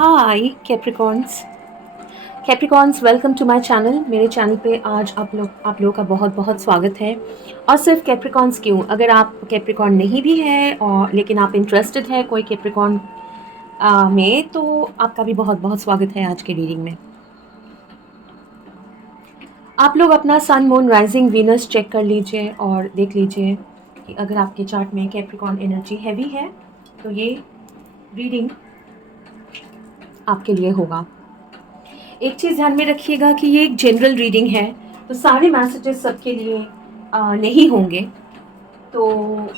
Hi Capricorns. Capricorns welcome to my channel. मेरे channel पे आज आप लोगों का बहुत बहुत स्वागत है। और सिर्फ कैप्रिकॉर्न्स क्यों, अगर आप कैप्रिकॉर्न नहीं भी है और लेकिन आप इंटरेस्टेड है कोई कैप्रिकॉर्न में, तो आपका भी बहुत बहुत स्वागत है आज के रीडिंग में। आप लोग अपना sun moon rising Venus check कर लीजिए और देख लीजिए कि अगर आपके चार्ट में कैप्रिकॉर्न एनर्जी हैवी है तो ये रीडिंग आपके लिए होगा। एक चीज़ ध्यान में रखिएगा कि ये एक जनरल रीडिंग है, तो सारे मैसेजेस सबके लिए नहीं होंगे। तो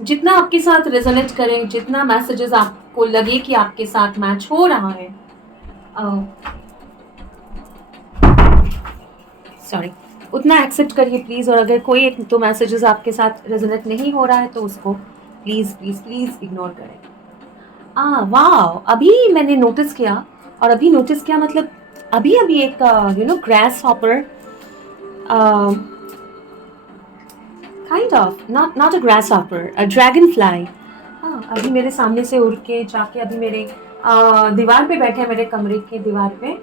जितना आपके साथ रेजोनेट करें, जितना मैसेजेस आपको लगे कि आपके साथ मैच हो रहा है, सॉरी, उतना एक्सेप्ट करिए प्लीज़। और अगर कोई एक दो मैसेजेस आपके साथ रेजोनेट नहीं हो रहा है तो उसको प्लीज़ प्लीज़ प्लीज़ इग्नोर करें। वाह, अभी मैंने नोटिस किया, और अभी नोटिस किया मतलब अभी अभी एक grass hopper, kind of not a grass hopper, a dragon fly. हाँ, अभी मेरे सामने से उड़ के जाके अभी मेरे दीवार पे बैठे हैं, मेरे कमरे के दीवार पे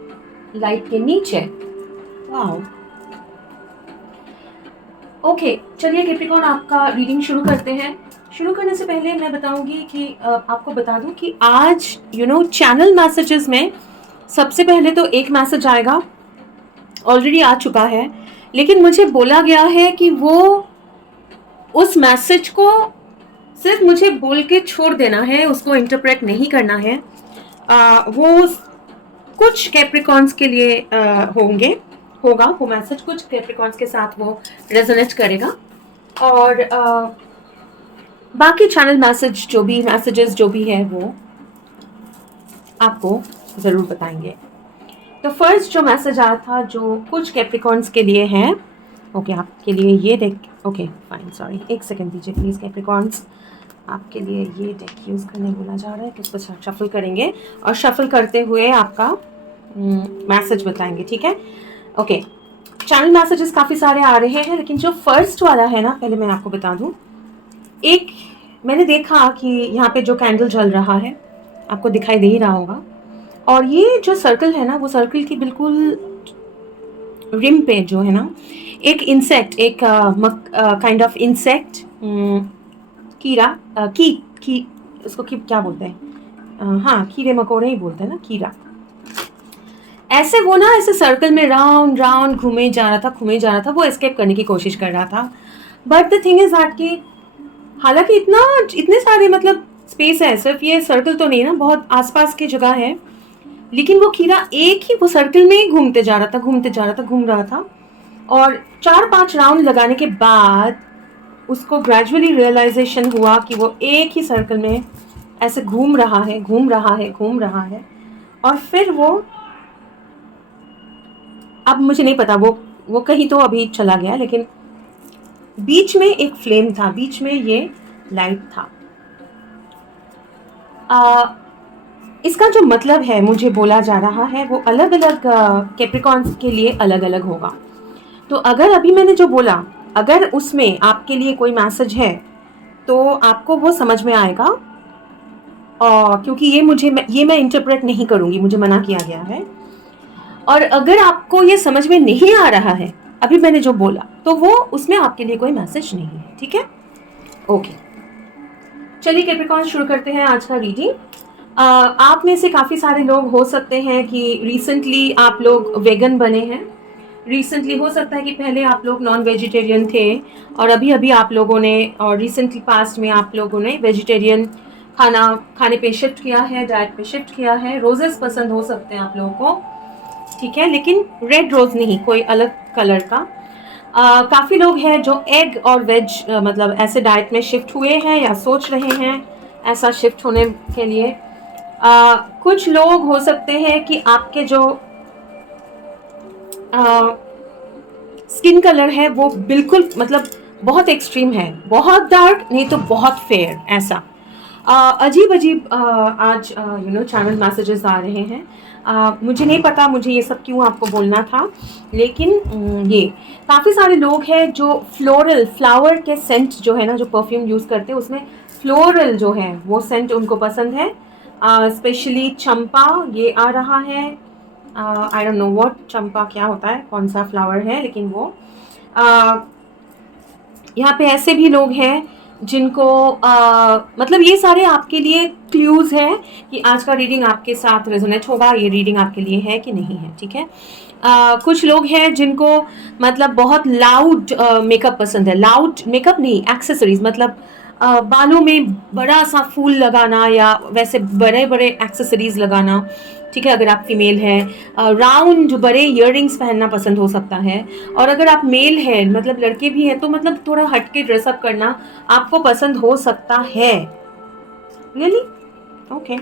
लाइट के नीचे। वाह, ओके, चलिए कैप्रिकॉर्न आपका रीडिंग शुरू करते हैं। शुरू करने से पहले मैं बताऊंगी कि आपको बता दूं कि आज चैनल मैसेजेस में सबसे पहले तो एक मैसेज आएगा, ऑलरेडी आ चुका है, लेकिन मुझे बोला गया है कि वो उस मैसेज को सिर्फ मुझे बोल के छोड़ देना है, उसको इंटरप्रेट नहीं करना है। वो कुछ कैप्रिकॉर्न्स के लिए होगा वो मैसेज, कुछ कैप्रिकॉर्न्स के साथ वो रेजोनेट करेगा। और बाकी चैनल मैसेजेस जो भी है वो आपको ज़रूर बताएंगे। तो फर्स्ट जो मैसेज आया था जो कुछ कैप्रिकॉर्न्स के लिए है, ओके, आपके लिए ये डेक, ओके फाइन, सॉरी, एक सेकंड दीजिए प्लीज़ कैप्रिकॉर्न्स। आपके लिए ये डेक यूज़ करने बोला जा रहा है कि उसको शफल करेंगे और शफल करते हुए आपका मैसेज बताएंगे, ठीक है? ओके, चैनल मैसेजेस काफ़ी सारे आ रहे हैं, लेकिन जो फर्स्ट वाला है ना, पहले मैं आपको बता दूं, एक मैंने देखा कि यहाँ पे जो कैंडल जल रहा है आपको दिखाई दे ही रहा होगा, और ये जो सर्कल है ना, वो सर्कल की बिल्कुल रिम पे जो है ना, एक इंसेक्ट, एक काइंड ऑफ इंसेक्ट, कीड़ा, की उसको क्या बोलते हैं, हाँ, कीड़े मकोड़े ही बोलते हैं ना, कीड़ा। ऐसे वो ना ऐसे सर्कल में राउंड राउंड घूमे जा रहा था, वो एस्केप करने की कोशिश कर रहा था। But the thing is that कि हालांकि इतने सारे मतलब स्पेस है, सिर्फ ये सर्कल तो नहीं ना, बहुत आसपास की जगह है, लेकिन वो कीड़ा एक ही वो सर्कल में ही घूम रहा था। और 4-5 राउंड लगाने के बाद उसको ग्रेजुअली रियलाइजेशन हुआ कि वो एक ही सर्कल में ऐसे घूम रहा है। और फिर वो, अब मुझे नहीं पता वो कहीं तो अभी चला गया, लेकिन बीच में एक फ्लेम था, बीच में ये लाइट था। इसका जो मतलब है, मुझे बोला जा रहा है, वो अलग अलग कैप्रिकॉर्न्स के लिए अलग अलग होगा। तो अगर अभी मैंने जो बोला, अगर उसमें आपके लिए कोई मैसेज है तो आपको वो समझ में आएगा, क्योंकि ये मैं इंटरप्रेट नहीं करूंगी, मुझे मना किया गया है। और अगर आपको ये समझ में नहीं आ रहा है अभी मैंने जो बोला, तो वो उसमें आपके लिए कोई मैसेज नहीं है, ठीक है? ओके, चलिए कैप्रिकॉर्न शुरू करते हैं आज का रीडिंग। आप में से काफ़ी सारे लोग हो सकते हैं कि रिसेंटली आप लोग वेगन बने हैं। रिसेंटली हो सकता है कि पहले आप लोग नॉन वेजिटेरियन थे और अभी अभी आप लोगों ने, और रिसेंटली पास्ट में आप लोगों ने वेजिटेरियन खाने पे शिफ्ट किया है, डाइट पे शिफ्ट किया है। रोजेस पसंद हो सकते हैं आप लोगों को, ठीक है, लेकिन रेड रोज नहीं, कोई अलग कलर का। काफ़ी लोग हैं जो एग और वेज मतलब ऐसे डाइट में शिफ्ट हुए हैं या सोच रहे हैं ऐसा शिफ्ट होने के लिए। कुछ लोग हो सकते हैं कि आपके जो स्किन कलर है वो बिल्कुल मतलब बहुत एक्सट्रीम है, बहुत डार्क नहीं तो बहुत फेयर, ऐसा अजीब अजीब आज चैनल मैसेजेस आ रहे हैं। मुझे नहीं पता मुझे ये सब क्यों आपको बोलना था, लेकिन ये काफ़ी सारे लोग हैं जो फ्लावर के सेंट जो है ना, जो परफ्यूम यूज़ करते हैं उसमें फ्लोरल जो है वो सेंट उनको पसंद है। स्पेशली चंपा ये आ रहा है। आई डोंट नो व्हाट चंपा क्या होता है, कौन सा फ्लावर है, लेकिन वो यहाँ पे ऐसे भी लोग हैं जिनको मतलब ये सारे आपके लिए क्लूज है कि आज का रीडिंग आपके साथ रेजोनेट होगा, ये रीडिंग आपके लिए है कि नहीं है, ठीक है। कुछ लोग हैं जिनको मतलब बहुत लाउड मेकअप पसंद है, लाउड मेकअप नहीं, एक्सेसरीज, मतलब बालों में बड़ा सा फूल लगाना या वैसे बड़े बड़े एक्सेसरीज लगाना, ठीक है, अगर आप फीमेल हैं। राउंड बड़े इयररिंग्स पहनना पसंद हो सकता है। और अगर आप मेल हैं, मतलब लड़के भी हैं, तो मतलब थोड़ा हटके ड्रेसअप करना आपको पसंद हो सकता है। रियली? ओके।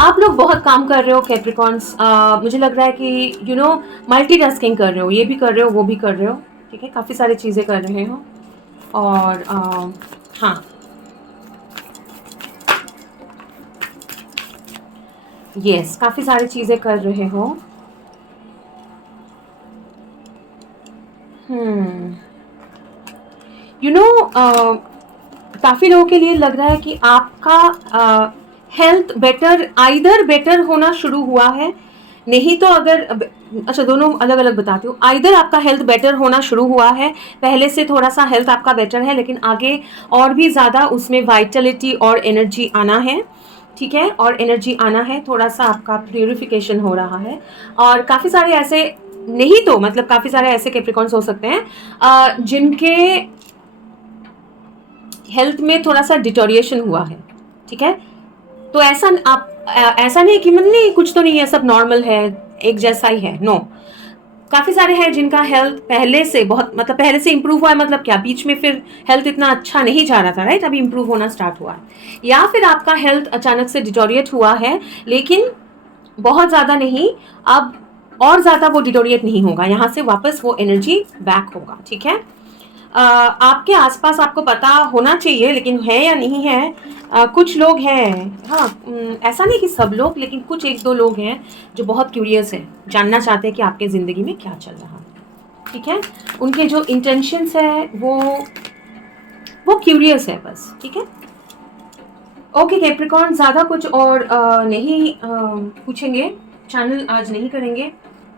आप लोग बहुत काम कर रहे हो कैप्रिकॉन्स, मुझे लग रहा है कि यू नो मल्टीटास्किंग कर रहे हो, ये भी कर रहे हो वो भी कर रहे हो, ठीक है, काफ़ी सारी चीज़ें कर रहे हो। और हाँ, यस, काफ़ी सारी चीज़ें कर रहे हो। यू नो काफ़ी लोगों के लिए लग रहा है कि आपका हेल्थ बेटर, आइदर बेटर होना शुरू हुआ है, नहीं तो अगर अच्छा दोनों अलग अलग बताती हूँ। आइदर आपका हेल्थ बेटर होना शुरू हुआ है, पहले से थोड़ा सा हेल्थ आपका बेटर है, लेकिन आगे और भी ज़्यादा उसमें वाइटलिटी और एनर्जी आना है, ठीक है, और एनर्जी आना है, थोड़ा सा आपका प्यूरिफिकेशन हो रहा है। और काफ़ी सारे ऐसे, नहीं तो मतलब काफ़ी सारे ऐसे कैप्रिकॉन्स हो सकते हैं जिनके हेल्थ में थोड़ा सा डिटोरिएशन हुआ है, ठीक है। तो ऐसा नहीं कि मतलब नहीं कुछ तो नहीं है, सब नॉर्मल है, एक जैसा ही है, नो। काफी सारे हैं जिनका हेल्थ पहले से बहुत, मतलब पहले से इंप्रूव हुआ है, मतलब क्या बीच में फिर हेल्थ इतना अच्छा नहीं जा रहा था, राइट, अभी इंप्रूव होना स्टार्ट हुआ है। या फिर आपका हेल्थ अचानक से डिटोरिएट हुआ है, लेकिन बहुत ज्यादा नहीं, अब और ज्यादा वो डिटोरिएट नहीं होगा, यहाँ से वापस वो एनर्जी बैक होगा, ठीक है। आपके आसपास आपको पता होना चाहिए, लेकिन है या नहीं है, कुछ लोग हैं, हाँ, ऐसा नहीं कि सब लोग, लेकिन कुछ एक दो लोग हैं जो बहुत क्यूरियस है, जानना चाहते हैं कि आपके ज़िंदगी में क्या चल रहा है, ठीक है। उनके जो इंटेंशंस है वो क्यूरियस है बस, ठीक है। ओके कैप्रिकॉर्न, ज़्यादा कुछ और नहीं पूछेंगे, चैनल आज नहीं करेंगे,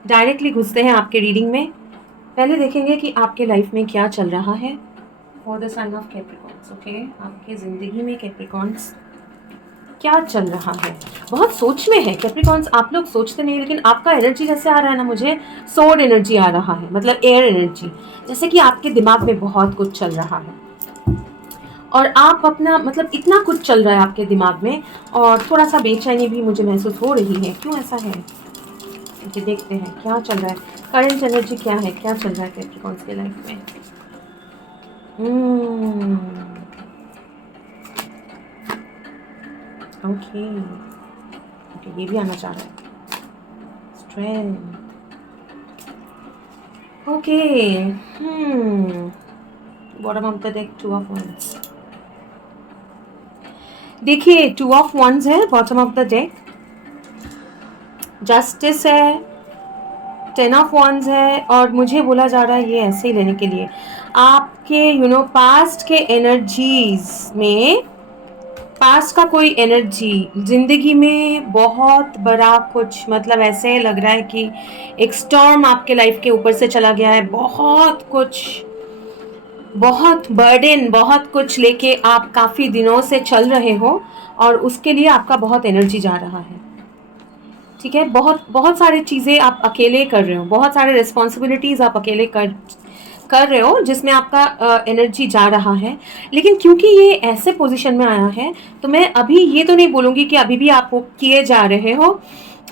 डायरेक्टली घुसते हैं आपके रीडिंग में। पहले देखेंगे कि आपके लाइफ में क्या चल रहा है for the sign of Capricorns, okay. आपके ज़िंदगी में कैप्रिकॉर्न्स क्या चल रहा है, बहुत सोच में है कैप्रिकॉर्न्स, आप लोग सोचते नहीं, लेकिन आपका एनर्जी जैसे आ रहा है ना, मुझे सोड एनर्जी आ रहा है, मतलब एयर एनर्जी, जैसे कि आपके दिमाग में बहुत कुछ चल रहा है और आप अपना मतलब इतना कुछ चल रहा है आपके दिमाग में, और थोड़ा सा बेचैनी भी मुझे महसूस हो रही है, क्यों ऐसा है, देखते हैं क्या चल रहा है, करंट एनर्जी क्या है, क्या चल रहा है कैप्रिकॉर्न्स के लाइफ में। ओके ओके, ये भी आना चाह रहा है, strength, okay. Bottom of the deck, 2 of wands, देखिए 2 ऑफ वंस है bottom of the deck, justice है, 10 ऑफ वंस है, और मुझे बोला जा रहा है ये ऐसे ही लेने के लिए, आपके यू नो पास्ट के एनर्जीज में, पास्ट का कोई एनर्जी जिंदगी में बहुत बड़ा कुछ, मतलब ऐसे लग रहा है कि एक स्टॉर्म आपके लाइफ के ऊपर से चला गया है, बहुत कुछ, बहुत बर्डन, बहुत कुछ लेके आप काफ़ी दिनों से चल रहे हो, और उसके लिए आपका बहुत एनर्जी जा रहा है, ठीक है। बहुत बहुत सारी चीज़ें आप अकेले कर रहे हो, बहुत सारे रिस्पॉन्सिबिलिटीज़ आप अकेले कर रहे हो, जिसमें आपका एनर्जी जा रहा है। लेकिन क्योंकि ये ऐसे पोजीशन में आया है, तो मैं अभी ये तो नहीं बोलूँगी कि अभी भी आप वो किए जा रहे हो,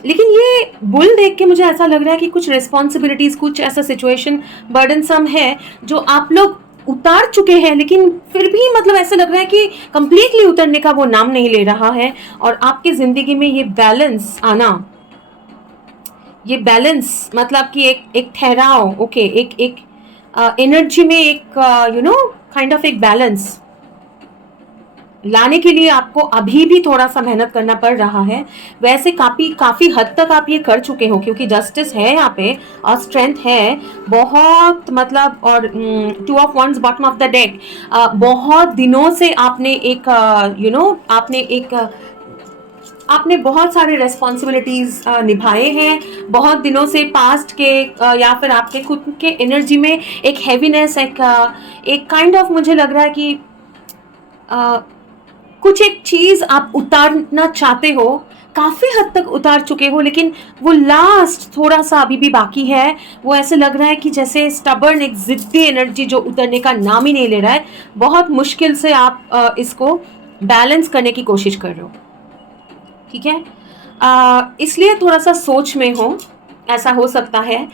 लेकिन ये बुल देख के मुझे ऐसा लग रहा है कि कुछ रिस्पॉन्सिबिलिटीज़, कुछ ऐसा सिचुएशन बर्डनसम है जो आप लोग उतार चुके हैं, लेकिन फिर भी मतलब ऐसा लग रहा है कि कंप्लीटली उतरने का वो नाम नहीं ले रहा है, और आपकी ज़िंदगी में ये बैलेंस आना, ये बैलेंस मतलब कि एक ठहराव, ओके, एक एनर्जी में एक यू नो काइंड ऑफ एक बैलेंस, लाने के लिए आपको अभी भी थोड़ा सा मेहनत करना पड़ रहा है। वैसे काफ़ी हद तक आप ये कर चुके हो, क्योंकि जस्टिस है यहाँ पे और स्ट्रेंथ है बहुत, मतलब, और two of wands bottom of the deck. बहुत दिनों से आपने एक आपने बहुत सारे रेस्पॉन्सिबिलिटीज निभाए हैं बहुत दिनों से, पास्ट के या फिर आपके खुद के एनर्जी में एक हैवीनेस, एक काइंड ऑफ, मुझे लग रहा है कि कुछ एक चीज आप उतारना चाहते हो, काफी हद तक उतार चुके हो, लेकिन वो लास्ट थोड़ा सा अभी भी बाकी है। वो ऐसे लग रहा है कि जैसे स्टबर्न, एक जिद्दी एनर्जी जो उतरने का नाम ही नहीं ले रहा है। बहुत मुश्किल से आप इसको बैलेंस करने की कोशिश कर रहे हो, ठीक है। इसलिए थोड़ा सा सोच में हो, ऐसा हो सकता है।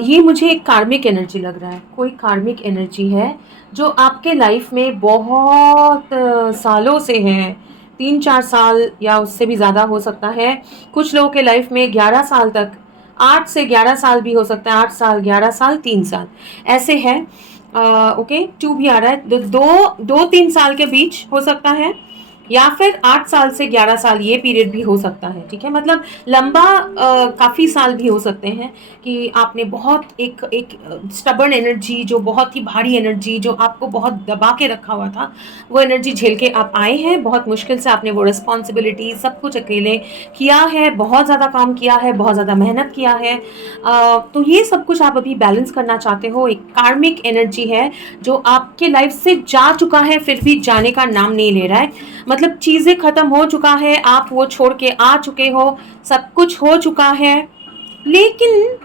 ये मुझे एक कार्मिक एनर्जी लग रहा है, कोई कार्मिक एनर्जी है जो आपके लाइफ में बहुत सालों से है, 3-4 साल या उससे भी ज़्यादा हो सकता है। कुछ लोगों के लाइफ में 11 साल तक, 8 से 11 साल भी हो सकता है, 8 साल, 11 साल, 3 साल ऐसे है। ओके, 2 भी आ रहा है, 2-3 साल के बीच हो सकता है, या फिर 8 साल से 11 साल ये पीरियड भी हो सकता है, ठीक है। मतलब लंबा काफ़ी साल भी हो सकते हैं कि आपने बहुत एक स्टबर्न एनर्जी, जो बहुत ही भारी एनर्जी, जो आपको बहुत दबा के रखा हुआ था, वो एनर्जी झेल के आप आए हैं। बहुत मुश्किल से आपने वो रिस्पॉन्सिबिलिटी सब कुछ अकेले किया है, बहुत ज़्यादा काम किया है, बहुत ज़्यादा मेहनत किया है। तो ये सब कुछ आप अभी बैलेंस करना चाहते हो। एक कार्मिक एनर्जी है जो आपके लाइफ से जा चुका है, फिर भी जाने का नाम नहीं ले रहा है। मतलब चीज़ें ख़त्म हो चुका है, आप वो छोड़ के आ चुके हो, सब कुछ हो चुका है, लेकिन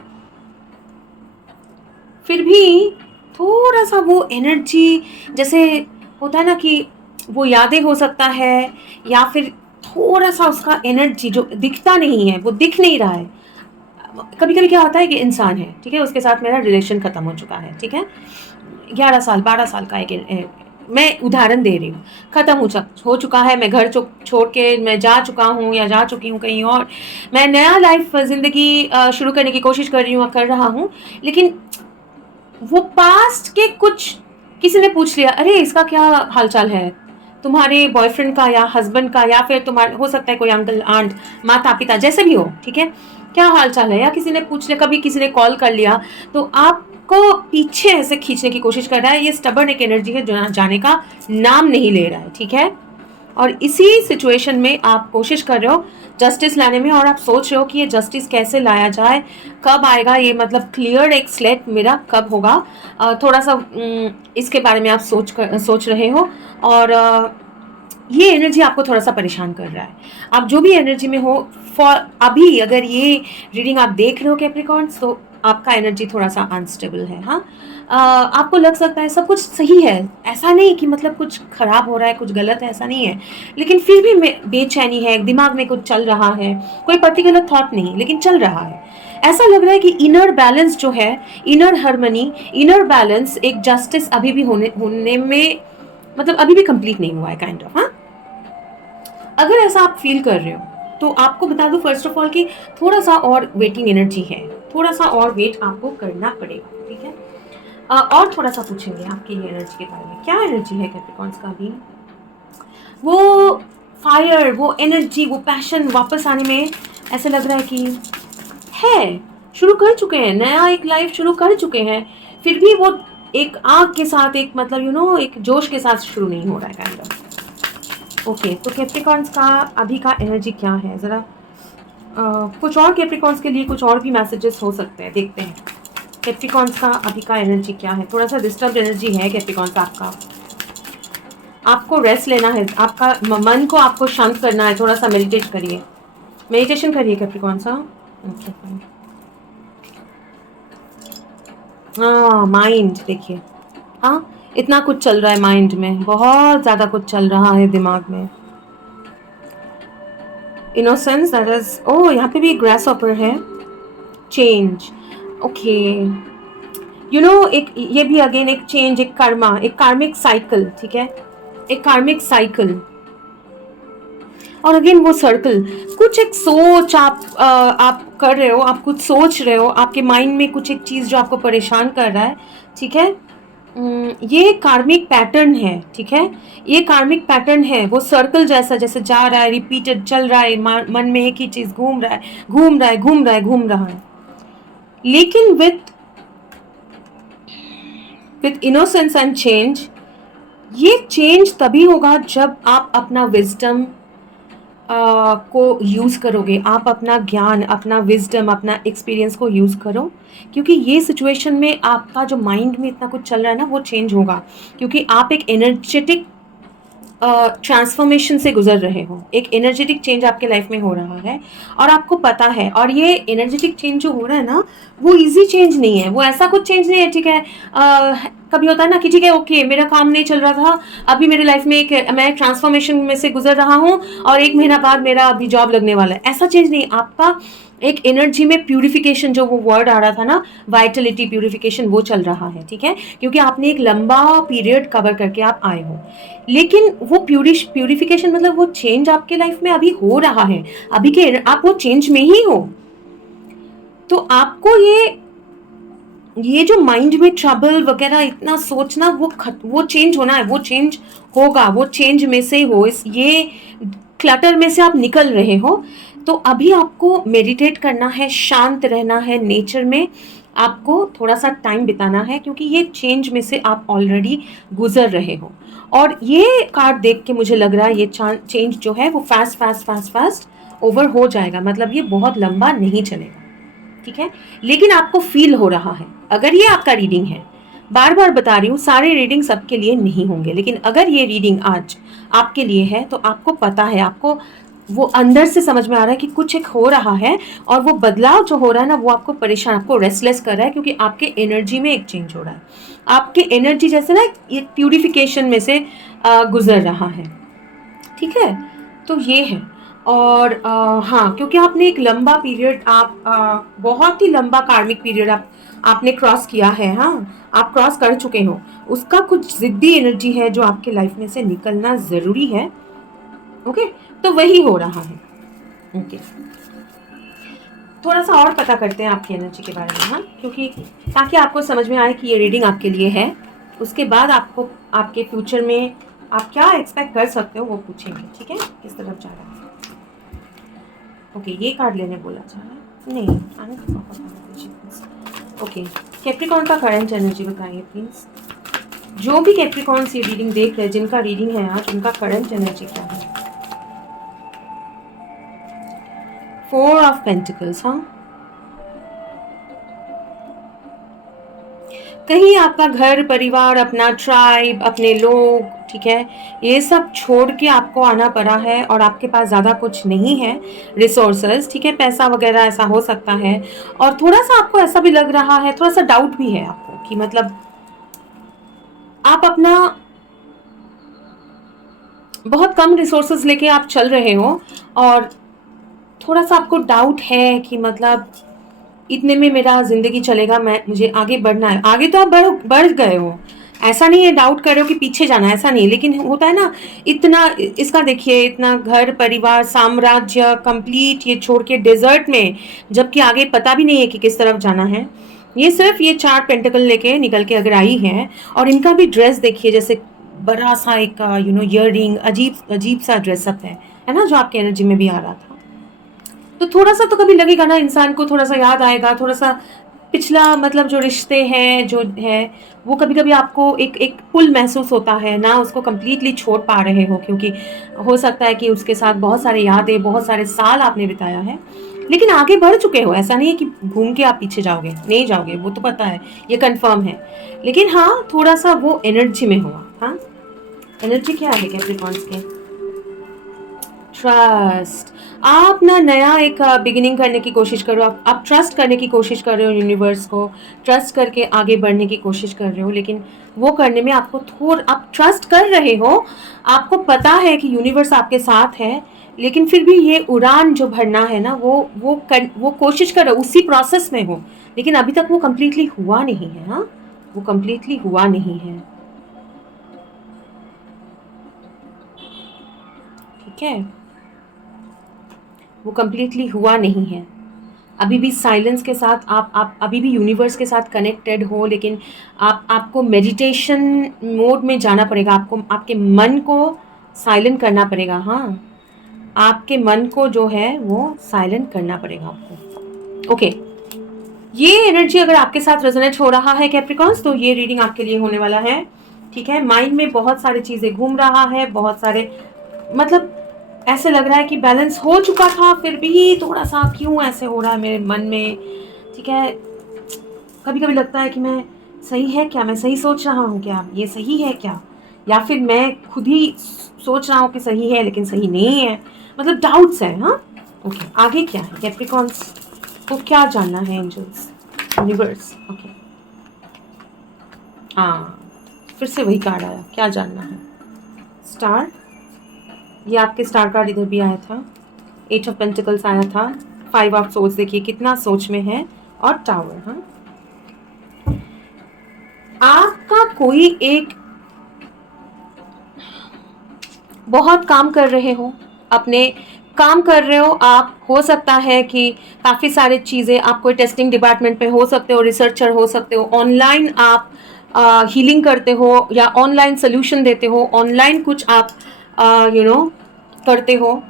फिर भी थोड़ा सा वो एनर्जी, जैसे होता है ना कि वो यादें हो सकता है, या फिर थोड़ा सा उसका एनर्जी जो दिखता नहीं है, वो दिख नहीं रहा है। कभी कभी क्या होता है कि इंसान है, ठीक है, उसके साथ मेरा रिलेशन ख़त्म हो चुका है, ठीक है, 11 साल 12 साल का एक, मैं उदाहरण दे रही हूँ, ख़त्म हो चुका है। मैं घर छोड़ के मैं जा चुका हूँ या जा चुकी हूँ कहीं और, मैं नया लाइफ ज़िंदगी शुरू करने की कोशिश कर रही हूँ, कर रहा हूँ, लेकिन वो पास्ट के कुछ, किसी ने पूछ लिया, अरे इसका क्या हालचाल है, तुम्हारे बॉयफ्रेंड का या हस्बैंड का, या फिर तुम्हारे, हो सकता है कोई अंकल आंट, माता पिता, जैसे भी हो, ठीक है, क्या हालचाल है, या किसी ने पूछ लिया, कभी किसी ने कॉल कर लिया, तो आपको पीछे ऐसे खींचने की कोशिश कर रहा है। ये स्टबर्न एक एनर्जी है जो जाने का नाम नहीं ले रहा है, ठीक है। और इसी सिचुएशन में आप कोशिश कर रहे हो जस्टिस लाने में, और आप सोच रहे हो कि ये जस्टिस कैसे लाया जाए, कब आएगा ये, मतलब क्लियर एक स्लेट मेरा कब होगा। थोड़ा सा इसके बारे में आप सोच रहे हो, और ये एनर्जी आपको थोड़ा सा परेशान कर रहा है। आप जो भी एनर्जी में हो, फॉर अभी अगर ये रीडिंग आप देख रहे हो कैप्रिकॉर्न्स, तो आपका एनर्जी थोड़ा सा अनस्टेबल है। हाँ, आपको लग सकता है सब कुछ सही है, ऐसा नहीं कि मतलब कुछ खराब हो रहा है, कुछ गलत है, ऐसा नहीं है, लेकिन फिर भी बेचैनी है, दिमाग में कुछ चल रहा है, कोई पर्टिकुलर थॉट नहीं, लेकिन चल रहा है। ऐसा लग रहा है कि इनर बैलेंस जो है, इनर हार्मनी, इनर बैलेंस, एक जस्टिस अभी भी होने में, मतलब अभी भी कंप्लीट नहीं हुआ है, काइंड ऑफ। हाँ, अगर ऐसा आप फील कर रहे हो, तो आपको बता दूं फर्स्ट ऑफ ऑल कि थोड़ा सा और वेटिंग एनर्जी है, थोड़ा सा और वेट आपको करना पड़ेगा, ठीक है। और थोड़ा सा पूछेंगे आपकी ये एनर्जी के बारे में, क्या एनर्जी है कैप्रिकॉर्न्स का भी, वो फायर, वो एनर्जी, वो पैशन वापस आने में ऐसा लग रहा है कि है, शुरू कर चुके हैं, नया एक लाइफ शुरू कर चुके हैं, फिर भी वो एक आग के साथ, एक मतलब एक जोश के साथ शुरू नहीं हो रहा है, काइंड ऑफ। ओके, तो कैप्रिकॉर्न्स का अभी का एनर्जी क्या है, ज़रा कुछ और कैप्रिकॉर्न्स के लिए कुछ और भी मैसेजेस हो सकते हैं, देखते हैं कैप्रिकॉर्न्स का अभी का एनर्जी क्या है। थोड़ा सा डिस्टर्ब एनर्जी है कैप्रिकॉर्न्स आपका, आपको रेस्ट लेना है, आपका मन को आपको शांत करना है, थोड़ा सा मेडिटेट करिए, मेडिटेशन करिए कैप्रिकॉर्न्स। हाँ, माइंड देखिए, हाँ, इतना कुछ चल रहा है माइंड में, बहुत ज़्यादा कुछ चल रहा है दिमाग में। इनोसेंस, दैट इज, ओह, यहाँ पे भी ग्रास ऑपर है, चेंज, ओके, एक ये भी अगेन एक चेंज, एक कर्मा, एक कार्मिक साइकिल, ठीक है, एक कार्मिक साइकिल, और अगेन वो सर्कल, कुछ एक सोच आप कर रहे हो, आप कुछ सोच रहे हो, आपके माइंड में कुछ एक चीज़ जो आपको परेशान कर रहा है, ठीक है। ये कार्मिक पैटर्न है, ठीक है। ये कार्मिक पैटर्न है, वो सर्कल जैसा जैसे जा रहा है, रिपीटेड चल रहा है, मन में एक ही चीज घूम रहा है, घूम रहा है, घूम रहा है, घूम रहा है। लेकिन विथ इनोसेंस एंड चेंज, ये चेंज तभी होगा जब आप अपना विजडम को यूज़ करोगे, आप अपना ज्ञान, अपना विजडम, अपना एक्सपीरियंस को यूज़ करो। क्योंकि ये सिचुएशन में आपका जो माइंड में इतना कुछ चल रहा है ना, वो चेंज होगा, क्योंकि आप एक एनर्जेटिक ट्रांसफॉर्मेशन से गुजर रहे हो, एक एनर्जेटिक चेंज आपके लाइफ में हो रहा है और आपको पता है। और ये एनर्जेटिक चेंज जो हो रहा है ना, वो इजी चेंज नहीं है, वो ऐसा कुछ चेंज नहीं है, ठीक है। कभी होता है ना कि ठीक है, ओके, मेरा काम नहीं चल रहा था, अभी मेरे लाइफ में मैं ट्रांसफॉर्मेशन में से गुजर रहा हूँ और 1 महीना बाद मेरा अभी जॉब लगने वाला है, ऐसा चेंज नहीं। आपका एक एनर्जी में प्यूरिफिकेशन, जो वो वर्ड आ रहा था ना, वाइटलिटी, प्यूरिफिकेशन, वो चल रहा है, ठीक है। क्योंकि आपने एक लंबा पीरियड कवर करके आप आए हो। लेकिन वो प्यूरिफिकेशन मतलब वो चेंज आपके लाइफ में अभी हो रहा है, अभी के आप वो चेंज में ही हो। तो आपको ये जो माइंड में ट्रबल वगैरह इतना सोचना, वो चेंज होना है, वो चेंज होगा, वो चेंज में से हो, इस ये क्लटर में से आप निकल रहे हो। तो अभी आपको मेडिटेट करना है, शांत रहना है, नेचर में आपको थोड़ा सा टाइम बिताना है, क्योंकि ये चेंज में से आप ऑलरेडी गुजर रहे हो। और ये कार्ड देख के मुझे लग रहा है ये चेंज जो है वो fast fast fast fast over हो जाएगा, मतलब ये बहुत लंबा नहीं चलेगा, ठीक है। लेकिन आपको फील हो रहा है, अगर ये आपका रीडिंग है, बार बार बता रही हूँ, सारे रीडिंग सबके लिए नहीं होंगे, लेकिन अगर ये रीडिंग आज आपके लिए है तो आपको पता है, आपको वो अंदर से समझ में आ रहा है कि कुछ एक हो रहा है, और वो बदलाव जो हो रहा है ना, वो आपको परेशान, आपको रेस्टलेस कर रहा है, क्योंकि आपके एनर्जी में एक चेंज हो रहा है, आपके एनर्जी जैसे ना एक प्यूरिफिकेशन में से गुजर रहा है, ठीक है। तो ये है। और हाँ, क्योंकि आपने एक लंबा पीरियड, आप बहुत ही लंबा कार्मिक पीरियड आपने क्रॉस किया है, हाँ, आप क्रॉस कर चुके हो, उसका कुछ जिद्दी एनर्जी है जो आपके लाइफ में से निकलना जरूरी है, ओके। तो वही हो रहा है, ओके। थोड़ा सा और पता करते हैं आपकी एनर्जी के बारे में, हाँ, क्योंकि ताकि आपको समझ में आए कि ये रीडिंग आपके लिए है। उसके बाद आपको आपके फ्यूचर में आप क्या एक्सपेक्ट कर सकते हो वो पूछेंगे, ठीक है, किस तरफ जा रहा है। ओके, ये कार्ड लेने बोला जा रहा है, नहीं आने का प्रॉपर प्लीज। ओके, कैप्रिकॉर्न का करंट एनर्जी बताइए प्लीज। जो भी कैप्रिकॉर्न ये रीडिंग देख रहे हैं, जिनका रीडिंग है आज, उनका करंट एनर्जी क्या है। 4 ऑफ पेंटिकल्स, हाँ। कहीं आपका घर परिवार, अपना ट्राइब, अपने लोग, ठीक है, ये सब छोड़ के आपको आना पड़ा है, और आपके पास ज़्यादा कुछ नहीं है रिसोर्सेज, ठीक है, पैसा वगैरह ऐसा हो सकता है। और थोड़ा सा आपको ऐसा भी लग रहा है, थोड़ा सा डाउट भी है आपको कि मतलब आप अपना बहुत कम रिसोर्सेज लेके आप चल रहे हो, और थोड़ा सा आपको डाउट है कि मतलब इतने में मेरा जिंदगी चलेगा, मुझे आगे बढ़ना है। आगे तो आप बढ़ गए हो, ऐसा नहीं है डाउट कर रहे हो कि पीछे जाना, ऐसा नहीं, लेकिन होता है ना, इतना, इसका देखिए, इतना घर परिवार साम्राज्य कंप्लीट ये छोड़ के डेजर्ट में, जबकि आगे पता भी नहीं है कि किस तरफ जाना है। ये सिर्फ ये 4 पेंटिकल लेके निकल के अगर आई है, और इनका भी ड्रेस देखिए, जैसे बड़ा सा एक ईयररिंग, अजीब अजीब सा ड्रेसअप है ना, जो आपके एनर्जी में भी आ रहा था। तो थोड़ा सा तो कभी लगेगा ना इंसान को, थोड़ा सा याद आएगा, थोड़ा सा पिछला, मतलब जो रिश्ते हैं जो है, वो कभी कभी आपको एक एक पुल महसूस होता है ना, उसको कम्प्लीटली छोड़ पा रहे हो, क्योंकि हो सकता है कि उसके साथ बहुत सारे यादें, बहुत सारे साल आपने बिताया है, लेकिन आगे बढ़ चुके हो। ऐसा नहीं है कि घूम के आप पीछे जाओगे, नहीं जाओगे, वो तो पता है, ये कंफर्म है। लेकिन हाँ, थोड़ा सा वो एनर्जी में हुआ, हाँ। एनर्जी क्या है कैप्रिकॉर्न्स के? ट्रस्ट। आप ना नया एक बिगिनिंग करने की कोशिश करो, आप ट्रस्ट करने की कोशिश कर रहे हो, यूनिवर्स को ट्रस्ट करके आगे बढ़ने की कोशिश कर रहे हो, लेकिन वो करने में आपको आप ट्रस्ट कर रहे हो, आपको पता है कि यूनिवर्स आपके साथ है, लेकिन फिर भी ये उड़ान जो भरना है ना, वो कोशिश करो, उसी प्रोसेस में हो, लेकिन अभी तक वो कम्प्लीटली हुआ नहीं है, हाँ, वो कम्प्लीटली हुआ नहीं है, ठीक है, वो कम्प्लीटली हुआ नहीं है। अभी भी साइलेंस के साथ आप अभी भी यूनिवर्स के साथ कनेक्टेड हो, लेकिन आपको मेडिटेशन मोड में जाना पड़ेगा। आपको आपके मन को साइलेंट करना पड़ेगा। हाँ, आपके मन को जो है वो साइलेंट करना पड़ेगा आपको। ओके, ये एनर्जी अगर आपके साथ रेजोनेट हो रहा है कैप्रिकॉन्स, तो ये रीडिंग आपके लिए होने वाला है। ठीक है, माइंड में बहुत सारी चीज़ें घूम रहा है, बहुत सारे मतलब ऐसे लग रहा है कि बैलेंस हो चुका था फिर भी थोड़ा सा क्यों ऐसे हो रहा है मेरे मन में। ठीक है, कभी कभी लगता है कि मैं सही है क्या, मैं सही सोच रहा हूँ क्या, ये सही है क्या, या फिर मैं खुद ही सोच रहा हूँ कि सही है लेकिन सही नहीं है। मतलब डाउट्स है। हाँ, ओके, आगे क्या है कैप्रिकॉन्स को क्या जानना है, एंजल्स, यूनिवर्स। ओके, हाँ, फिर से वही कार्ड आया, क्या जानना है। स्टार, ये आपके स्टार कार्ड इधर भी आया था, 8 ऑफ पेंटिकल्स आया था, 5 ऑफ सोर्स, देखिए कितना सोच में है, और टावर। हाँ, आपका कोई एक बहुत काम कर रहे हो, अपने काम कर रहे हो आप, हो सकता है कि काफ़ी सारी चीज़ें, आप कोई टेस्टिंग डिपार्टमेंट पे हो सकते हो, रिसर्चर हो सकते हो, ऑनलाइन आप हीलिंग करते हो या ऑनलाइन सोल्यूशन देते हो, ऑनलाइन कुछ आप करते हो,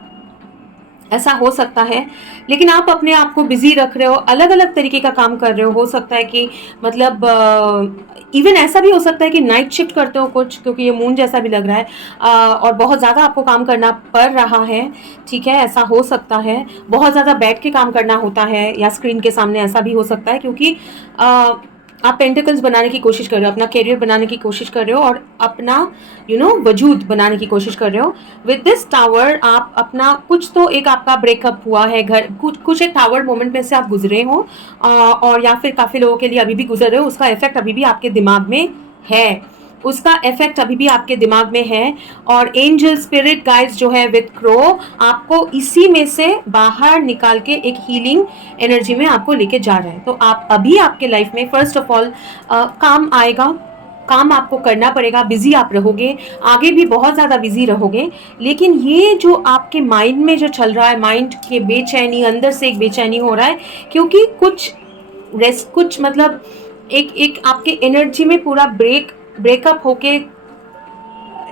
ऐसा हो सकता है। लेकिन आप अपने आप को बिजी रख रहे हो, अलग अलग तरीके का काम कर रहे हो सकता है कि मतलब इवन ऐसा भी हो सकता है कि नाइट शिफ्ट करते हो कुछ, क्योंकि ये मून जैसा भी लग रहा है, और बहुत ज़्यादा आपको काम करना पड़ रहा है। ठीक है, ऐसा हो सकता है, बहुत ज़्यादा बैठ के काम करना होता है या स्क्रीन के सामने, ऐसा भी हो सकता है, क्योंकि आप पेंटिकल्स बनाने की कोशिश कर रहे हो, अपना कैरियर बनाने की कोशिश कर रहे हो, और अपना वजूद बनाने की कोशिश कर रहे हो। विद दिस टावर आप अपना कुछ तो एक आपका ब्रेकअप हुआ है, घर कुछ एक टावर मोमेंट में से आप गुजरे हो, और या फिर काफ़ी लोगों के लिए अभी भी गुजर रहे हो, उसका इफेक्ट अभी भी आपके दिमाग में है, उसका इफेक्ट अभी भी आपके दिमाग में है। और एंजल स्पिरिट गाइड्स जो है विद क्रो, आपको इसी में से बाहर निकाल के एक हीलिंग एनर्जी में आपको लेके जा रहे हैं। तो आप अभी आपके लाइफ में फर्स्ट ऑफ ऑल काम आएगा, काम आपको करना पड़ेगा, बिजी आप रहोगे, आगे भी बहुत ज़्यादा बिजी रहोगे। लेकिन ये जो आपके माइंड में जो चल रहा है, माइंड के बेचैनी, अंदर से एक बेचैनी हो रहा है, क्योंकि कुछ मतलब एक एक आपके एनर्जी में पूरा ब्रेकअप होके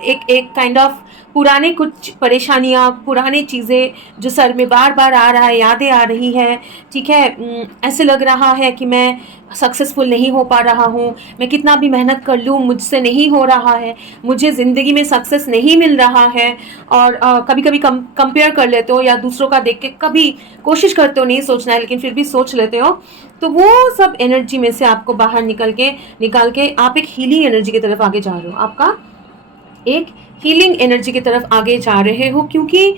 एक एक काइंड ऑफ पुराने कुछ परेशानियाँ, पुरानी चीज़ें जो सर में बार बार आ रहा है, यादें आ रही है। ठीक है, ऐसे लग रहा है कि मैं सक्सेसफुल नहीं हो पा रहा हूँ, मैं कितना भी मेहनत कर लूँ मुझसे नहीं हो रहा है, मुझे ज़िंदगी में सक्सेस नहीं मिल रहा है। और कभी कभी कंपेयर कर लेते हो या दूसरों का देख के कभी कोशिश करते हो नहीं सोचना है, लेकिन फिर भी सोच लेते हो। तो वो सब एनर्जी में से आपको बाहर निकाल के आप एक हीलिंग एनर्जी की तरफ आगे जा रहे हो, आपका एक हीलिंग एनर्जी की तरफ आगे जा रहे हो, क्योंकि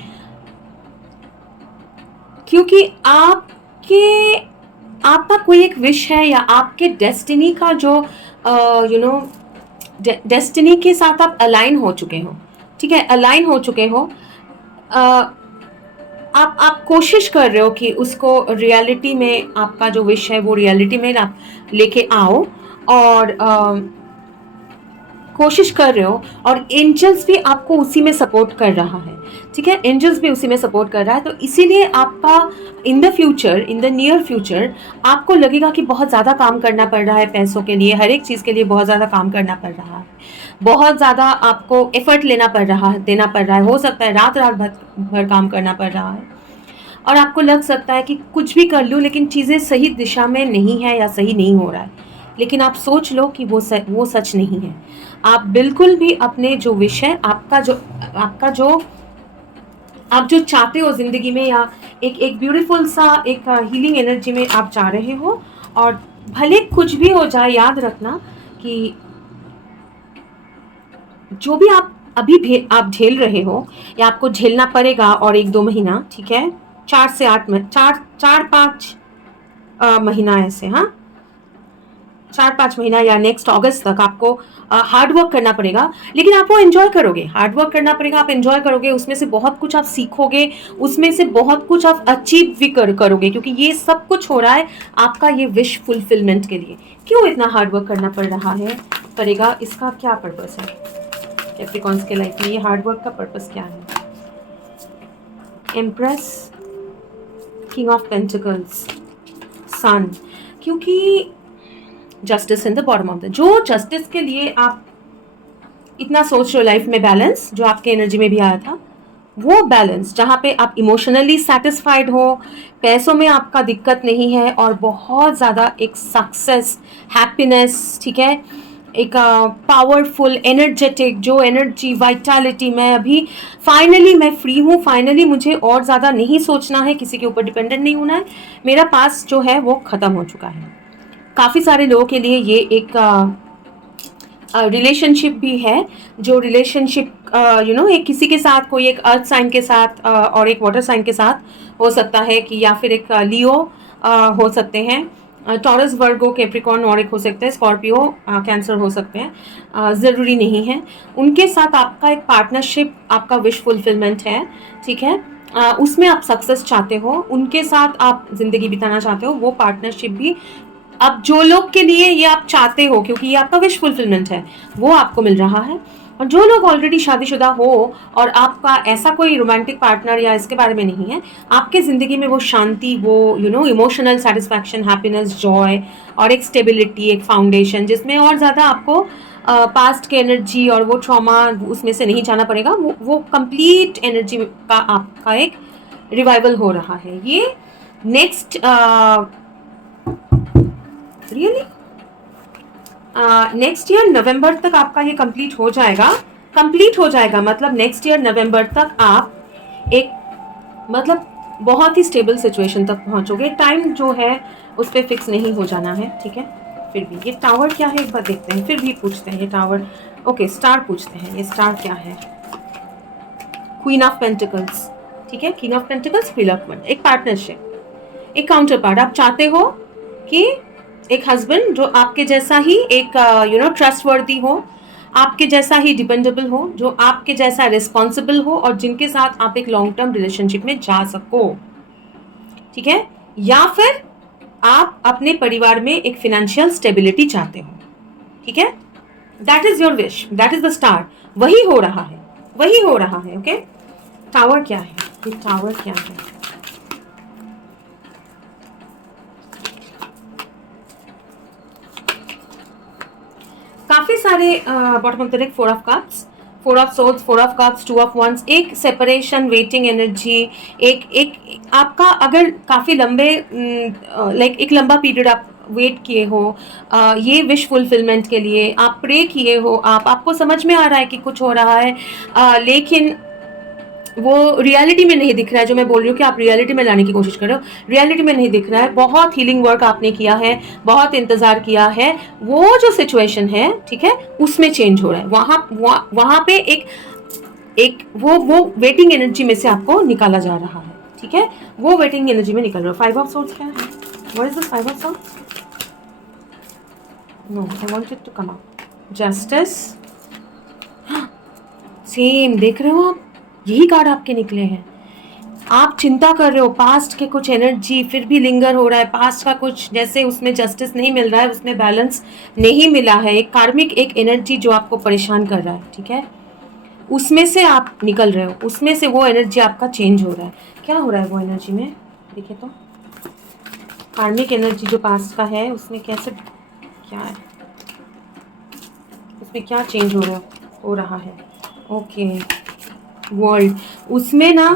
आपका कोई एक विश है, या आपके डेस्टिनी का जो डेस्टिनी के साथ आप अलाइन हो चुके हो। ठीक है, अलाइन हो चुके हो, आप कोशिश कर रहे हो कि उसको रियलिटी में, आपका जो विश है वो रियलिटी में आप लेके आओ, और कोशिश कर रहे हो, और एंजल्स भी आपको उसी में सपोर्ट कर रहा है। ठीक है, एंजल्स भी उसी में सपोर्ट कर रहा है। तो इसीलिए आपका in the future, in the near future, आपको लगेगा कि बहुत ज़्यादा काम करना पड़ रहा है, पैसों के लिए, हर एक चीज़ के लिए बहुत ज़्यादा काम करना पड़ रहा है, बहुत ज़्यादा आपको एफर्ट देना पड़ रहा है। हो सकता है रात रात भर काम करना पड़ रहा है, और आपको लग सकता है कि कुछ भी कर लूँ लेकिन चीज़ें सही दिशा में नहीं है या सही नहीं हो रहा है। लेकिन आप सोच लो कि वो सच नहीं है। आप बिल्कुल भी अपने जो विश है, आपका जो आप जो चाहते हो ज़िंदगी में, या एक ब्यूटीफुल सा एक हीलिंग एनर्जी में आप जा रहे हो। और भले कुछ भी हो जाए, याद रखना कि जो भी आप अभी आप झेल रहे हो, या आपको झेलना पड़ेगा, और 1-2 महीना, ठीक है, 4 से 8 में 4-5 महीना ऐसे, हाँ, 4-5 महीना या नेक्स्ट अगस्त तक आपको हार्ड वर्क करना पड़ेगा। लेकिन आप वो एंजॉय करोगे, हार्ड वर्क करना पड़ेगा, आप एंजॉय करोगे, उसमें से बहुत कुछ आप सीखोगे, उसमें से बहुत कुछ आप अचीव भी करोगे, क्योंकि ये सब कुछ हो रहा है आपका ये विश फुलफिलमेंट के लिए। क्यों इतना हार्ड वर्क करना पड़ रहा है, पड़ेगा, इसका क्या पर्पस है कैप्रिकॉन्स के लाइफ में? ये हार्ड वर्क का पर्पस क्या है? एम्प्रेस, किंग ऑफ पेंटिकल्स, सन, क्योंकि justice in the bottom of the, जो जस्टिस के लिए आप इतना सोच रहे हो लाइफ में, बैलेंस जो आपके एनर्जी में भी आया था, वो बैलेंस जहाँ पे आप इमोशनली सेटिस्फाइड हो, पैसों में आपका दिक्कत नहीं है, और बहुत ज़्यादा एक सक्सेस, हैप्पीनेस, ठीक है, एक पावरफुल एनर्जेटिक जो एनर्जी, वाइटैलिटी, मैं अभी फाइनली मैं फ्री हूँ, फाइनली मुझे और ज़्यादा नहीं सोचना है, किसी के ऊपर डिपेंडेंट नहीं होना है, मेरा पास जो है वो ख़त्म हो चुका है। काफ़ी सारे लोगों के लिए ये एक रिलेशनशिप भी है, जो रिलेशनशिप एक किसी के साथ, कोई एक अर्थ साइन के साथ और एक वाटर साइन के साथ हो सकता है, कि या फिर एक लियो हो सकते हैं, टॉरस, वर्गो, कैप्रिकॉर्न, और एक हो सकता है स्कॉर्पियो, कैंसर हो सकते हैं, ज़रूरी नहीं है। उनके साथ आपका एक पार्टनरशिप, आपका विश फुलफिलमेंट है, ठीक है, उसमें आप सक्सेस चाहते हो, उनके साथ आप ज़िंदगी बिताना चाहते हो, वो पार्टनरशिप भी अब जो लोग के लिए ये आप चाहते हो, क्योंकि ये आपका विश फुलफिलमेंट है, वो आपको मिल रहा है। और जो लोग ऑलरेडी शादीशुदा हो और आपका ऐसा कोई रोमांटिक पार्टनर या इसके बारे में नहीं है, आपके ज़िंदगी में वो शांति, वो इमोशनल सेटिस्फैक्शन, हैप्पीनेस, जॉय, और एक स्टेबिलिटी, एक फाउंडेशन, जिसमें और ज़्यादा आपको पास्ट के एनर्जी और वो ट्रॉमा उसमें से नहीं जाना पड़ेगा, वो कंप्लीट एनर्जी का आपका एक रिवाइवल हो रहा है। ये नेक्स्ट रियली नेक्स्ट ईयर नवंबर तक आपका ये कंप्लीट हो जाएगा, मतलब नेक्स्ट ईयर नवंबर तक आप एक मतलब बहुत ही स्टेबल सिचुएशन तक पहुंचोगे। टाइम जो है उस पर फिक्स नहीं हो जाना है, ठीक है। फिर भी ये टावर क्या है एक बार देखते हैं, फिर भी पूछते हैं ये टावर, ओके स्टार पूछते हैं, ये स्टार क्या है, क्वीन ऑफ पेंटिकल्स, ठीक है, क्वीन ऑफ पेंटिकल्स, फ्रीलकमेंट, एक पार्टनरशिप, एक काउंटर पार्ट। आप चाहते हो कि एक हस्बैंड जो आपके जैसा ही एक ट्रस्टवर्दी हो, आपके जैसा ही डिपेंडेबल हो, जो आपके जैसा रिस्पॉन्सिबल हो, और जिनके साथ आप एक लॉन्ग टर्म रिलेशनशिप में जा सको, ठीक है। या फिर आप अपने परिवार में एक फाइनेंशियल स्टेबिलिटी चाहते हो, ठीक है। That is your wish, that is the star, वही हो रहा है, ओके। टावर क्या है, ये टावर क्या है, काफी सारे bottom of the deck, 4 of cups, 4 of swords, 4 of cups, 2 of wands, एक सेपरेशन, वेटिंग एनर्जी, एक आपका अगर काफी लंबे लाइक एक लंबा पीरियड आप वेट किए हो, ये विश फुलफिलमेंट के लिए आप प्रे किए हो, आपको समझ में आ रहा है कि कुछ हो रहा है, लेकिन वो रियलिटी में नहीं दिख रहा है। जो मैं बोल रही हूँ कि आप रियलिटी में लाने की कोशिश कर रहे हो, रियलिटी में नहीं दिख रहा है। बहुत हीलिंग वर्क आपने किया है, बहुत इंतजार किया है, वो जो सिचुएशन है, ठीक है, उसमें चेंज हो रहा है। वहाँ पे एक वो वेटिंग एनर्जी में से आपको निकाला जा रहा है, ठीक है, वो वेटिंग एनर्जी में निकल रहा है। 5 ऑफ सोर्ड्स क्या है, what is this 5 of swords, no I want it to come out, justice, same देख रहे हो आप, यही कार्ड आपके निकले हैं। आप चिंता कर रहे हो, पास्ट के कुछ एनर्जी फिर भी लिंगर हो रहा है, पास्ट का कुछ, जैसे उसमें जस्टिस नहीं मिल रहा है, उसमें बैलेंस नहीं मिला है, एक कार्मिक एक एनर्जी जो आपको परेशान कर रहा है, ठीक है, उसमें से आप निकल रहे हो, उसमें से वो एनर्जी आपका चेंज हो रहा है। क्या हो रहा है वो एनर्जी में, देखिए तो कार्मिक एनर्जी जो पास्ट का है उसमें कैसे, क्या है उसमें, क्या चेंज हो रहा है, ओके, वर्ल्ड, उसमें ना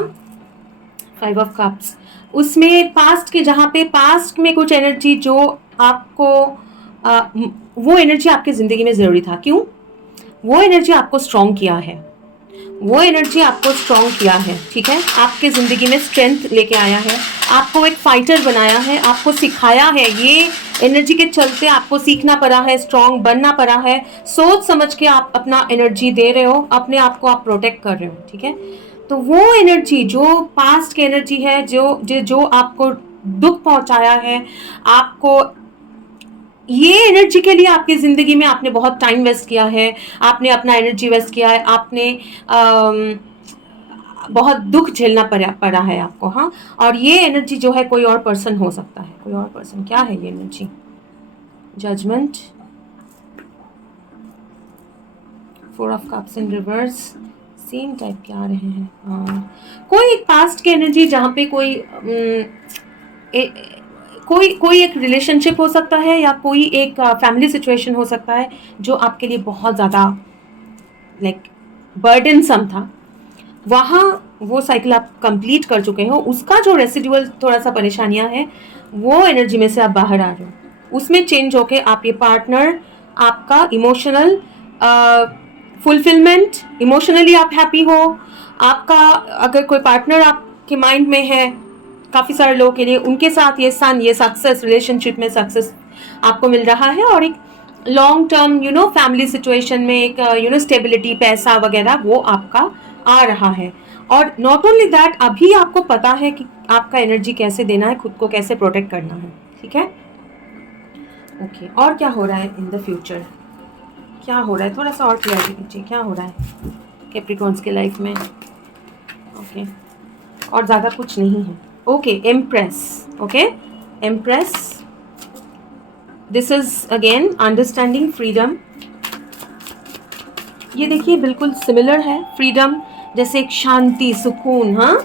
5 ऑफ कप्स, उसमें पास्ट के, जहाँ पे पास्ट में कुछ एनर्जी जो आपको वो एनर्जी आपकी ज़िंदगी में ज़रूरी था, क्यों, वो एनर्जी आपको स्ट्रॉन्ग किया है, ठीक है, आपके ज़िंदगी में स्ट्रेंथ लेके आया है, आपको एक फाइटर बनाया है, आपको सिखाया है, ये एनर्जी के चलते आपको सीखना पड़ा है, स्ट्रॉन्ग बनना पड़ा है, सोच समझ के आप अपना एनर्जी दे रहे हो, अपने आप को आप प्रोटेक्ट कर रहे हो, ठीक है। तो वो एनर्जी जो पास्ट की एनर्जी है, जो आपको दुख पहुंचाया है, आपको ये एनर्जी के लिए आपकी ज़िंदगी में आपने बहुत टाइम वेस्ट किया है, आपने अपना एनर्जी वेस्ट किया है, आपने बहुत दुख झेलना पड़ा है आपको, हाँ। और ये एनर्जी जो है कोई और पर्सन हो सकता है, कोई और पर्सन, क्या है ये energy, judgement, 4 of cups in reverse, same type के आ रहे हैं, कोई एक पास्ट की एनर्जी जहाँ पे कोई कोई कोई एक रिलेशनशिप हो सकता है या कोई एक फैमिली सिचुएशन हो सकता है जो आपके लिए बहुत ज़्यादा लाइक बर्डनसम था, वहाँ वो साइकिल आप कंप्लीट कर चुके हो, उसका जो रेसिडुअल थोड़ा सा परेशानियां हैं वो एनर्जी में से आप बाहर आ रहे हो, उसमें चेंज होके आप ये पार्टनर आपका इमोशनल फुलफिलमेंट, इमोशनली आप हैप्पी हो, आपका अगर कोई पार्टनर आपके माइंड में है, काफ़ी सारे लोगों के लिए उनके साथ ये सन, ये सक्सेस, रिलेशनशिप में सक्सेस आपको मिल रहा है, और एक लॉन्ग टर्म फैमिली सिचुएशन में एक स्टेबिलिटी, पैसा वगैरह वो आपका आ रहा है। और नॉट ओनली दैट, अभी आपको पता है कि आपका एनर्जी कैसे देना है, खुद को कैसे प्रोटेक्ट करना है, ठीक है। ओके, और क्या हो रहा है इन द फ्यूचर, क्या हो रहा है, थोड़ा सा और क्लियरिटी दीजिए, क्या हो रहा है कैप्रिकॉर्न्स के लाइफ में। ओके, और ज़्यादा कुछ नहीं है। Okay, empress. Okay, empress, this is again understanding freedom. ये देखिए बिल्कुल सिमिलर है, फ्रीडम जैसे एक शांति, सुकून, हाँ,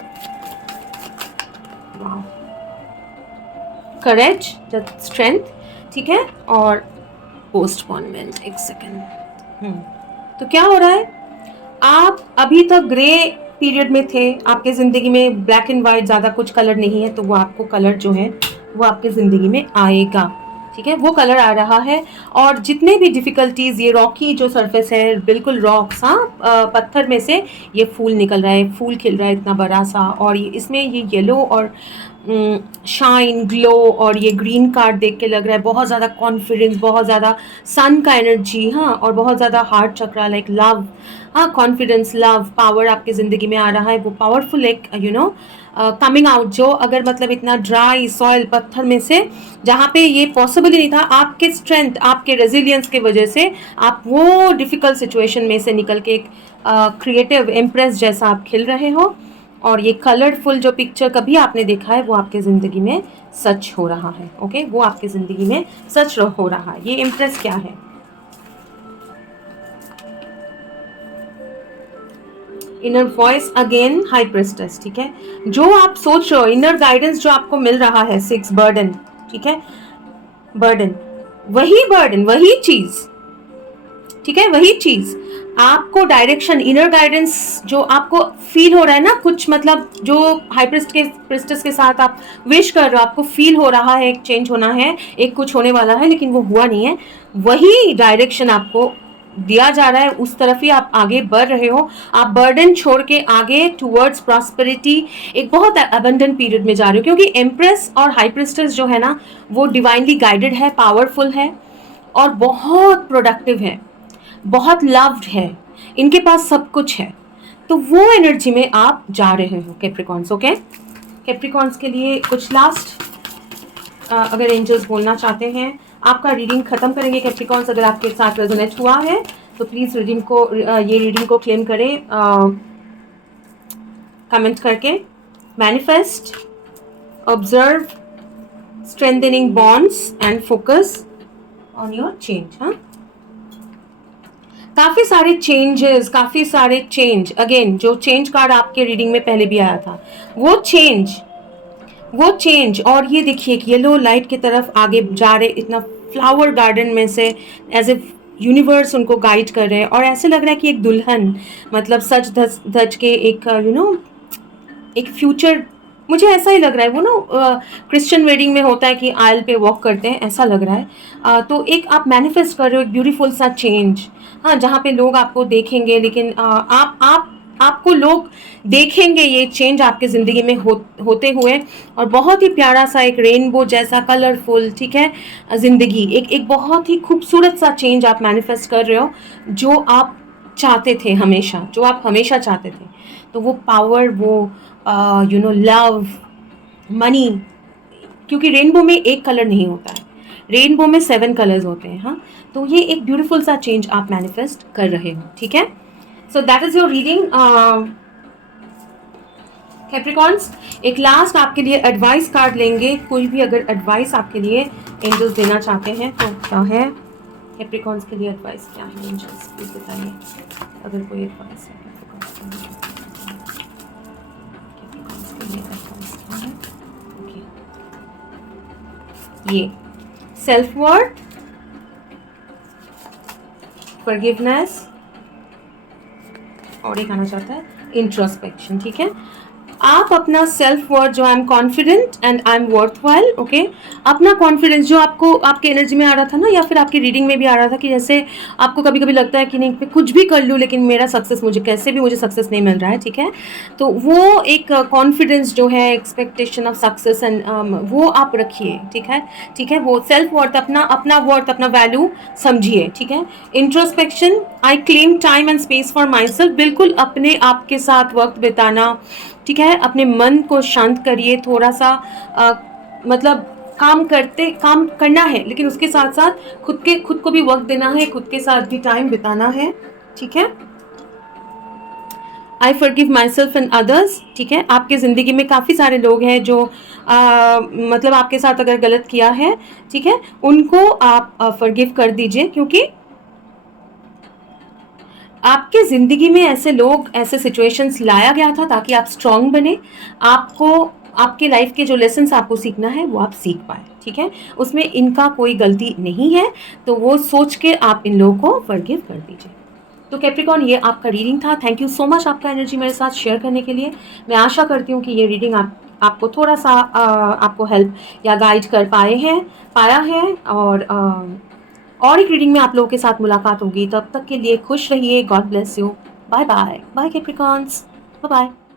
करेज, स्ट्रेंथ, ठीक है, और पोस्टपोनमेंट। एक सेकेंड। तो क्या हो रहा है, आप अभी तक ग्रे पीरियड में थे, आपके ज़िंदगी में ब्लैक एंड वाइट, ज़्यादा कुछ कलर नहीं है, तो वो आपको कलर जो है वो आपके ज़िंदगी में आएगा, ठीक है, वो कलर आ रहा है। और जितने भी डिफ़िकल्टीज़, ये रॉकी जो सरफेस है, बिल्कुल रॉक्स, हाँ, पत्थर में से ये फूल निकल रहा है, फूल खिल रहा है इतना बड़ा सा, और ये इसमें ये येलो और शाइन, ग्लो, और ये ग्रीन कार्ड देख के लग रहा है बहुत ज़्यादा कॉन्फिडेंस, बहुत ज़्यादा सन का एनर्जी, हाँ, और बहुत ज़्यादा हार्ट चक्रा, लाइक लव, हाँ, कॉन्फिडेंस, लव, पावर आपके ज़िंदगी में आ रहा है, वो पावरफुल एक कमिंग आउट, जो अगर मतलब इतना ड्राई सॉइल, पत्थर में से, जहाँ पे ये पॉसिबल ही नहीं था, आपके स्ट्रेंथ, आपके रेजिलियंस की वजह से आप वो डिफ़िकल्ट सिचुएशन में से निकल के एक क्रिएटिव एम्प्रेस जैसा आप खिल रहे हो, और ये कलरफुल जो पिक्चर कभी आपने देखा है वो आपके ज़िंदगी में सच हो रहा है। ओके, वो आपके ज़िंदगी में सच हो रहा है। ये इम्प्रेस क्या है, inner voice, again high priestess, ठीक है, जो आप सोच रहे हो, इनर गाइडेंस जो आपको मिल रहा है, 6 बर्डन, ठीक है, बर्डन वही चीज़, ठीक है, वही चीज़ आपको डायरेक्शन, इनर गाइडेंस जो आपको फील हो रहा है ना, कुछ मतलब जो हाई प्रिस्टेस के साथ आप विश कर रहे हो, आपको फील हो रहा है एक चेंज होना है, एक कुछ होने वाला है, लेकिन वो हुआ नहीं है, वही डायरेक्शन आपको दिया जा रहा है, उस तरफ ही आप आगे बढ़ रहे हो, आप बर्डन छोड़ के आगे टूवर्ड्स प्रॉस्पेरिटी, एक बहुत अबंडेंट पीरियड में जा रहे हो, क्योंकि एम्प्रेस और हाई प्रिस्टेस जो है ना, वो डिवाइनली गाइडेड है, पावरफुल है, और बहुत प्रोडक्टिव है, बहुत लव्ड है, इनके पास सब कुछ है, तो वो एनर्जी में आप जा रहे हो कैप्रिकॉर्न्स। ओके, कैप्रिकॉर्न्स के लिए कुछ लास्ट अगर एंजल्स बोलना चाहते हैं, आपका रीडिंग खत्म करेंगे कैप्रिकॉर्न्स, अगर आपके साथ रेजोनेट हुआ है तो प्लीज़ रीडिंग को ये रीडिंग को क्लेम करें कमेंट करके। Manifest, observe, strengthening bonds and focus on your change. हाँ, काफ़ी सारे चेंजेस, काफ़ी सारे चेंज, अगेन जो चेंज कार्ड आपके रीडिंग में पहले भी आया था, वो चेंज, और ये देखिए कि येलो लाइट की तरफ आगे जा रहे, इतना फ्लावर गार्डन में से एज ए यूनिवर्स उनको गाइड कर रहे हैं, और ऐसे लग रहा है कि एक दुल्हन, मतलब सच धज के एक एक फ्यूचर, मुझे ऐसा ही लग रहा है, वो ना क्रिश्चियन वेडिंग में होता है कि आयल पे वॉक करते हैं, ऐसा लग रहा है। तो एक आप मैनिफेस्ट कर रहे हो एक ब्यूटीफुल सा चेंज, हाँ, जहाँ पे लोग आपको देखेंगे, लेकिन आपको लोग देखेंगे ये चेंज आपके ज़िंदगी में होते हुए, और बहुत ही प्यारा सा एक रेनबो जैसा कलरफुल, ठीक है, ज़िंदगी, एक बहुत ही खूबसूरत सा चेंज आप मैनिफेस्ट कर रहे हो, जो आप चाहते थे हमेशा, जो आप हमेशा चाहते थे। तो वो पावर, वो लव, मनी, क्योंकि रेनबो में एक कलर नहीं होता है, रेनबो में 7 कलर्स होते हैं, हाँ, तो ये एक ब्यूटीफुल सा चेंज आप मैनिफेस्ट कर रहे हो, ठीक है। So that is your reading Capricorns. एक लास्ट आपके लिए एडवाइस कार्ड लेंगे, कोई भी अगर एडवाइस आपके लिए एंजल्स देना चाहते हैं तो क्या है कैप्रिकॉर्न्स के लिए एडवाइस, क्या है एंजल्स, प्लीज बताइए, अगर कोई एडवाइस है कैप्रिकॉर्न्स के लिए एडवाइस क्या है। ओके, ये सेल्फ वर्थ, फॉरगिवनेस, और एक आना चाहता है इंट्रोस्पेक्शन। ठीक है, आप अपना सेल्फ वर्थ जो I am confident and I am worthwhile, okay, अपना कॉन्फिडेंस जो आपको आपके एनर्जी में आ रहा था ना, या फिर आपकी रीडिंग में भी आ रहा था कि जैसे आपको कभी कभी लगता है कि नहीं मैं कुछ भी कर लूँ लेकिन मेरा सक्सेस, मुझे कैसे भी मुझे सक्सेस नहीं मिल रहा है। ठीक है, तो वो एक कॉन्फिडेंस जो है, एक्सपेक्टेशन ऑफ सक्सेस एंड वो आप रखिए। ठीक है, ठीक है, वो सेल्फ वर्थ, अपना अपना वर्थ, अपना वैल्यू समझिए। ठीक है, introspection, I claim time and space for my self, बिल्कुल अपने आप के साथ वक्त बिताना। ठीक है, अपने मन को शांत करिए थोड़ा सा, मतलब काम करना है लेकिन उसके साथ साथ खुद को भी वक्त देना है, खुद के साथ भी टाइम बिताना है। ठीक है, I forgive my self and others. ठीक है, आपके ज़िंदगी में काफ़ी सारे लोग हैं जो मतलब आपके साथ अगर गलत किया है, ठीक है, उनको आप फॉरगिव कर दीजिए, क्योंकि आपके ज़िंदगी में ऐसे लोग, ऐसे सिचुएशंस लाया गया था ताकि आप स्ट्रांग बने, आपको आपके लाइफ के जो लेसन्स आपको सीखना है वो आप सीख पाए। ठीक है, उसमें इनका कोई गलती नहीं है, तो वो सोच के आप इन लोगों को फॉरगिव कर दीजिए। तो कैप्रिकॉन, ये आपका रीडिंग था। थैंक यू सो मच आपका एनर्जी मेरे साथ शेयर करने के लिए। मैं आशा करती हूँ कि ये रीडिंग आपको थोड़ा सा आपको हेल्प या गाइड कर पाया है, और एक रीडिंग में आप लोगों के साथ मुलाकात होगी। तब तक के लिए खुश रहिए। God bless you. Bye bye. Bye Capricorns. Bye bye.